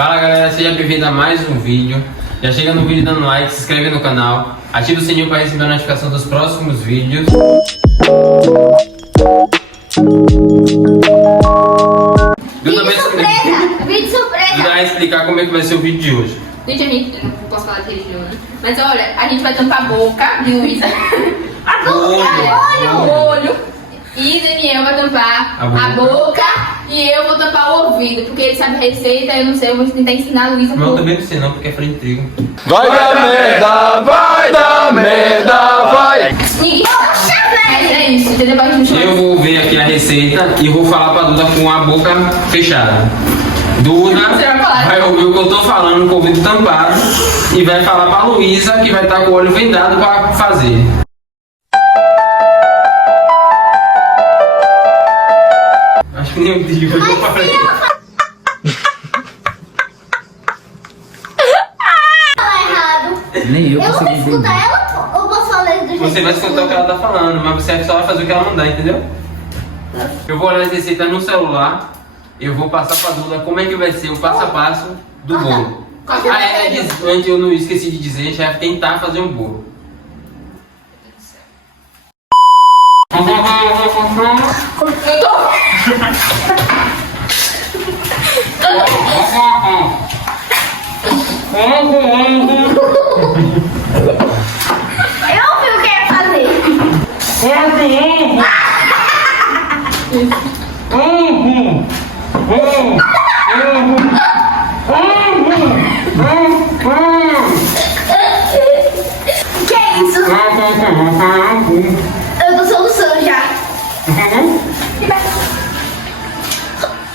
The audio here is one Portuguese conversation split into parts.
Fala galera, seja bem-vindo a mais um vídeo. Já chega no vídeo dando like, se inscreve no canal, ativa o sininho para receber a notificação dos próximos vídeos. Vídeo surpresa! Vídeo surpresa! Duda vai explicar como é que vai ser o vídeo de hoje. Gente, eu não posso falar de religião, né? Mas olha, a gente vai tampar a boca de Luísa. A boca! O olho. E Daniel vai tampar a boca e eu vou tampar o ouvido. Porque ele sabe a receita, eu não sei, eu vou tentar ensinar a Luísa. Mas eu também não sei não, porque é frente de trigo. Vai dar merda, vai dar merda, vai! Ninguém mas é isso, entendeu? Pra gente Eu vou ver aqui a receita e vou falar pra Duda com a boca fechada. Duda Você vai falar. vai ouvir o que eu tô falando com o ouvido tampado e vai falar pra Luísa que vai estar com o olho vendado pra fazer. Acho que nem eu digo, eu falei. Fala errado. Nem Eu vou escutar ela ou posso falar do jeito Você vai escutar o que ela tá falando, mas você só vai fazer o que ela mandar, entendeu? Eu vou olhar as receitas no celular, eu vou passar pra Duda como é que vai ser o passo a passo do bolo. Antes eu não esqueci de dizer, já tentar fazer um bolo. Eu vi o que ia fazer. Que é isso? Eu tô soluçando já.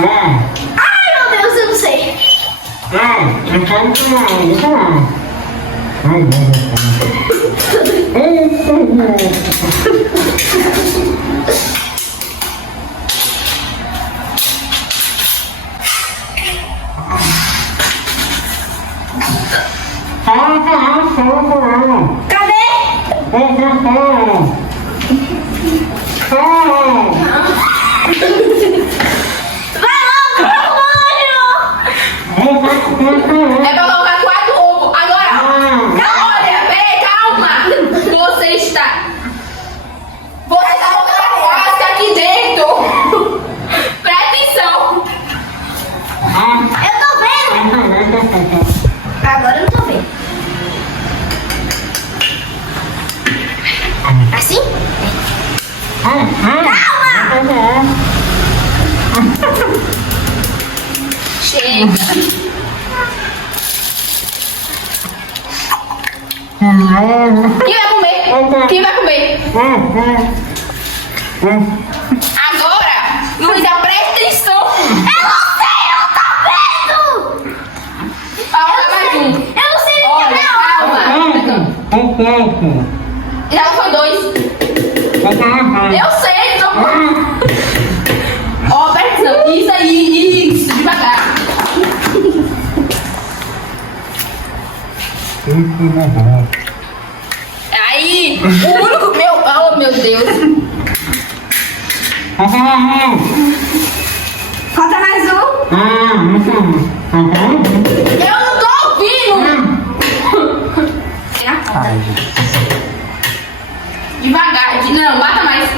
Ai meu Deus, eu não sei. Cadê? Vai logo, olho! É pra colocar 4 ovos. Agora, olha, peraí, calma. Você está colocando casca aqui dentro. Presta atenção. Eu tô vendo! Agora eu não tô vendo. Assim? Calma! Chega. Quem vai comer? Quem vai comer? Agora, Luísa, presta atenção. Eu não sei, eu tô vendo! Paula mais um. Eu não sei nem Olha, que calma. Já foi 2. Eu sei, não foi. Ó, presta atenção. Isso aí, isso, devagar. Aí, o único meu. Oh, meu Deus. Falta mais um. Eu não tô ouvindo. Devagar, não, bata mais.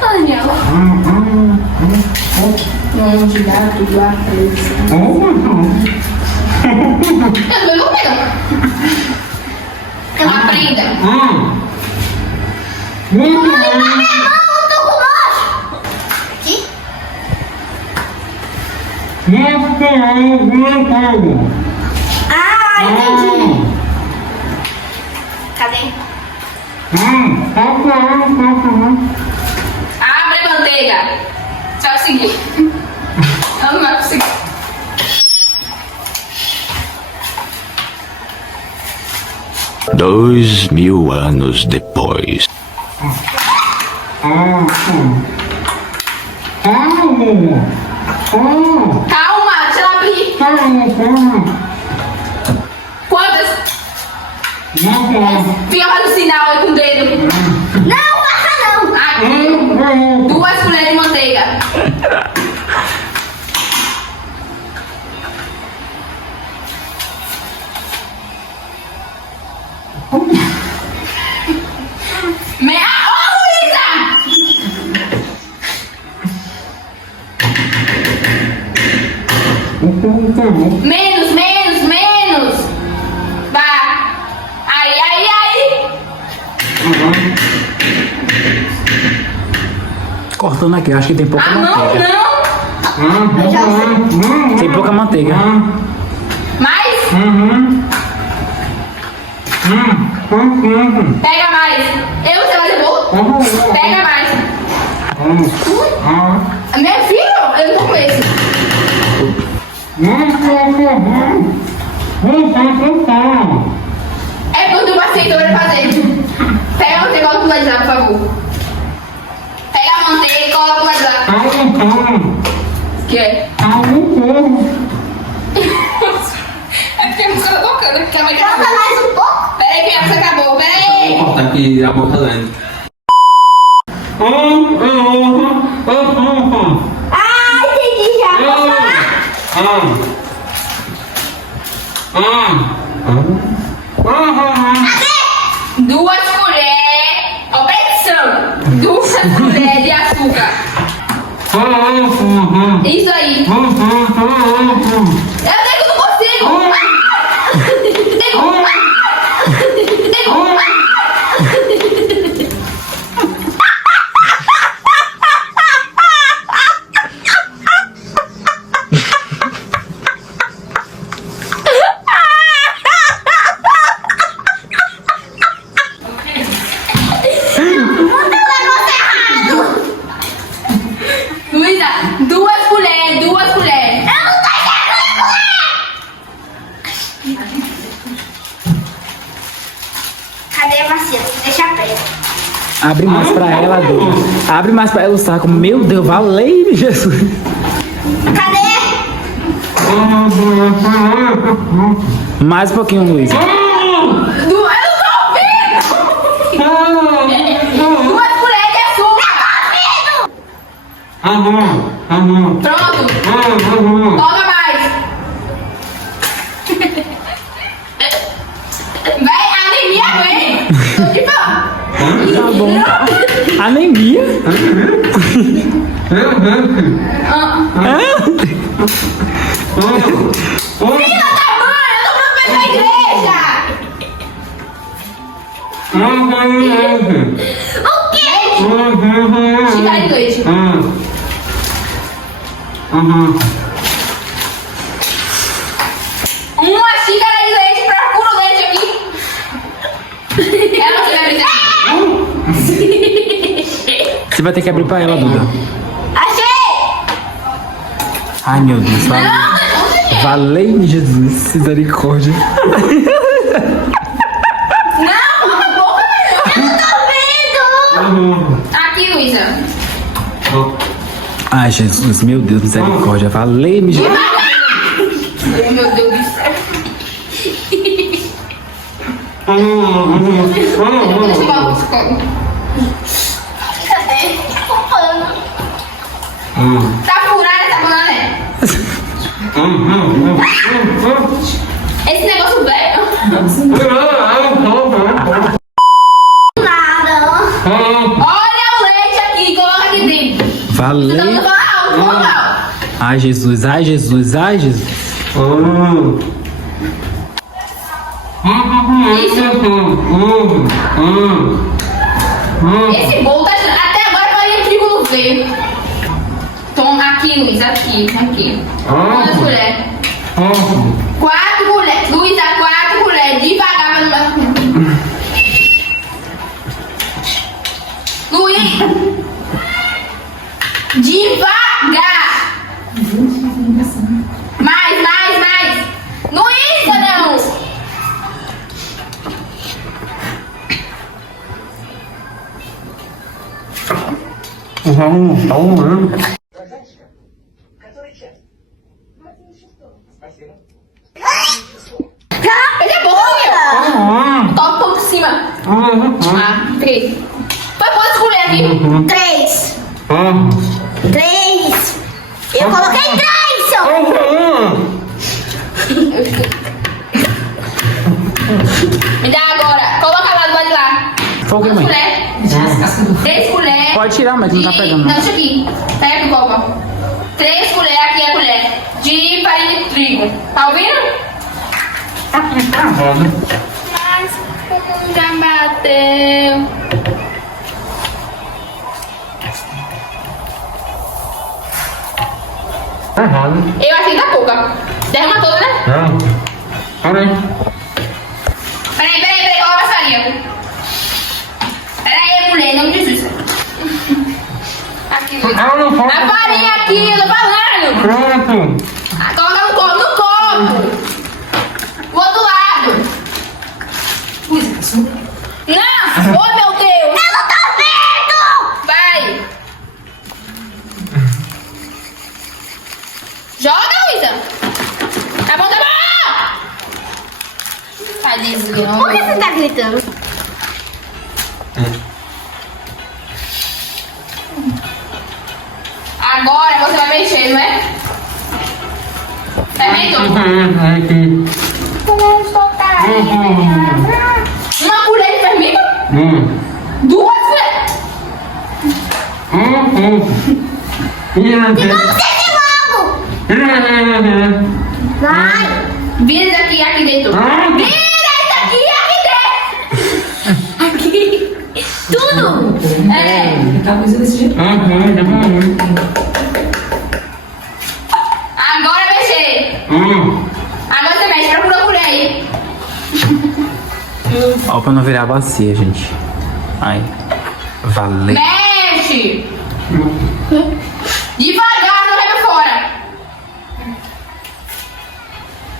Daniel. Não, de dar tudo lá pra eles. Eu não pego. Aprenda. Eu tô com nojo. Aqui? Ah, entendi. Cadê? Abre a manteiga. Você vai conseguir. Eu não vai conseguir. Dois mil anos depois. Calma, deixa ela abrir. Quantas? Fica fazendo sinal aí com o dedo. Não, passa não. Ah, 2 colheres de manteiga. Menos. Vá. Aí. Cortando aqui, eu acho que tem pouca manteiga. Não. Tem pouca manteiga. Mais? Pega mais. Eu não sei fazer bolo? Pega mais. Meu filho, eu não tô com esse. É porque eu passei, então eu vou fazer. Pega a manteiga e coloca pro lado de lá, por favor. Pega a manteiga e coloca pro lado de lá. O que é? É porque não está tocando, porque a mãe quer Coloca mais um pouco. Peraí, criança, acabou. Vou Peraí. cortar aqui a boca doendo. Ah, entendi já. Posso falar? 2 colheres. Ó, presta atenção. 2 colheres de açúcar. Isso aí. Eu sei que eu não consigo. Luísa, 2 colheres. Eu não tô entendendo. Cadê a bacia? Deixa perto. Abre mais pra ela, Duda. Abre mais pra ela o saco. Meu Deus, valeu, Jesus. Cadê? Mais um pouquinho, Luiz. Eu não tô ouvindo. 2 colheres de açúcar. Pronto. Coloca mais. Vem, anemia, vem. Tô de boa. Tá bom. Anemia? Filha da mãe, eu tô falando pra ir pra igreja. O quê? Xícara de leite. Uma xícara de leite pra puro leite aqui. É uma xícara de leite. Você vai ter que abrir pra ela, Duda. Achei! Ai, meu Deus. Valeu, Jesus. Misericórdia. Não, coloca a boca, Eu não tô vendo! aqui, Luísa. Ai, Jesus. Meu Deus, misericórdia. Valeu, Jesus. Meu Deus do céu. Deixa eu levar o psicólogo. Cadê? O pano. Tá furada essa banana, Esse negócio velho. Nada. Olha o leite aqui, coloca aqui dentro. Você tá Valeu. falando alto, coloca alto. Ai, Jesus. Ai, Jesus. Ai, Jesus. Esse bolo tá estranho. Até agora faria trigo no veio. Toma aqui, Luiz, aqui. Quantas colheres? 4 colheres. Luísa, 4 colheres. Devagar pra não dar. Luiz! Devagar! Mais! Luísa, não! Ele é bom, Toca por cima. Ah, peguei. Foi quantas colheres? aqui. 3. 1. 3. Eu coloquei 3, seu. Me dá agora. Coloca lá do lado de lá. Fogo, 2 mãe. colheres. 3 colheres. Pode tirar, mas não tá pegando. Não, isso aqui. Pega aqui, copa. 3 colheres, aqui é a colher. De farinha de trigo. Tá ouvindo? Mas já bateu. Eu achei da pouca. Derrama toda, né? Peraí, coloca a farinha. Peraí, mulher, não Jesus. Aqui. A farinha aqui, eu tô falando. Pronto. Coloca no copo. O outro lado. Não! Oh, meu Deus! Eu não tô vendo! Vai! Joga, Luísa! Tá bom, tá bom! Ai, desgrama. Por que você tá gritando? Agora você vai mexer, não é? Fermento? Uma colher de fermento? 2 colheres? Vamos ser logo! Vai! Vira isso aqui, aqui dentro. Vira isso aqui, aqui dentro. Aqui! Tudo! É. Agora mexer. Agora você mexe, procura a colher aí. Ó, pra não virar bacia, gente. Ai. Valeu. Mexe. Devagar, não vai pra fora.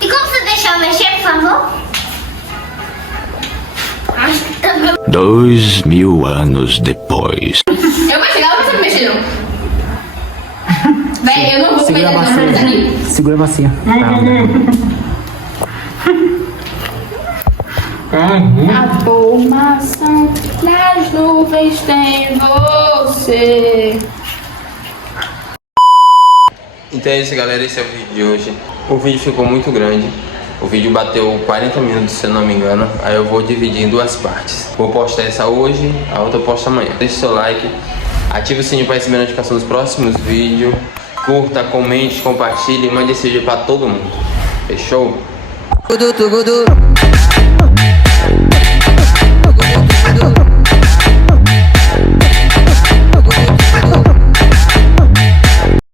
E como você deixa eu mexer, por favor? Acho que tá bom. 2000 anos depois. Eu mexi, ela não precisa mexer, não. Véi, eu não vou Segura a comer essa bacia. aqui. Segura a bacia. A formação das nuvens tem você. Então é isso, galera, esse é o vídeo de hoje. O vídeo ficou muito grande. O vídeo bateu 40 minutos, se eu não me engano. Aí eu vou dividir em 2 partes. Vou postar essa hoje, a outra eu posto amanhã. Deixe seu like, ative o sininho para receber notificação dos próximos vídeos. Curta, comente, compartilhe e mande esse vídeo para todo mundo. Fechou? Tudo.